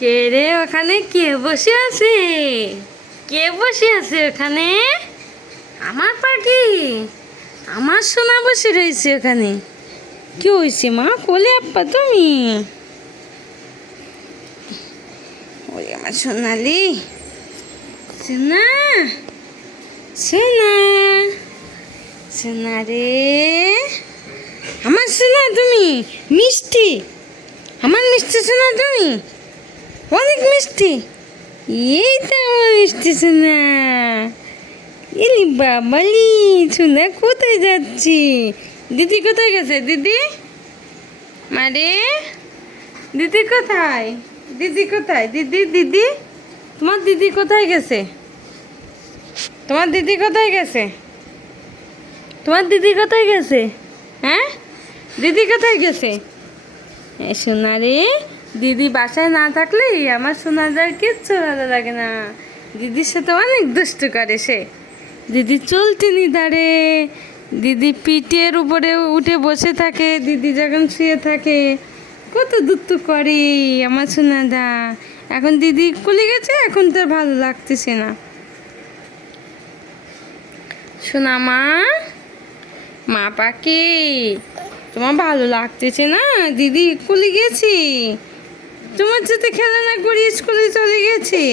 কে রে ওখানে কে বসে আছে? কে বসে আছে ওখানে? আমার পাখি, আমার সোনা বসে রয়েছে ওখানে। কি হয়েছে মা? কোলে আপ্পা তুমি? ওই আমার সোনালি, সোনা, সোনা, সোনা রে, আমার সোনা তুমি মিষ্টি, আমার মিষ্টি সোনা তুমি, অনেক মিষ্টি। এই তো আমার মিষ্টি সোনা। এলি বাবালি, সোনা কোথায় যাচ্ছি? দিদি কোথায় গেছে? দিদি মারে, দিদি কোথায়? দিদি কোথায়? দিদি দিদি, তোমার দিদি কোথায় গেছে? তোমার দিদি কোথায় গেছে? তোমার দিদি কোথায় গেছে? হ্যাঁ, দিদি কোথায় গেছে? সোনা রে, দিদি বাসায় না থাকলে আমার সোনাদার কিচ্ছু ভালো লাগে না। দিদির সাথে অনেক দুষ্টু করে সে। দিদি চলতে নি দাঁড়ে, দিদি পিঠের উপরে উঠে বসে থাকে, দিদি যখন শুয়ে থাকে কত দুষ্টু করে আমার সোনাদা। এখন দিদি খুলে গেছে, এখন তো ভালো লাগতেছে না। সোনা মা, মা পাখি, তোমার ভালো লাগতেছে না? দিদি স্কুলে গেছি, তোমার সাথে খেলা না করি স্কুলে চলে গেছি।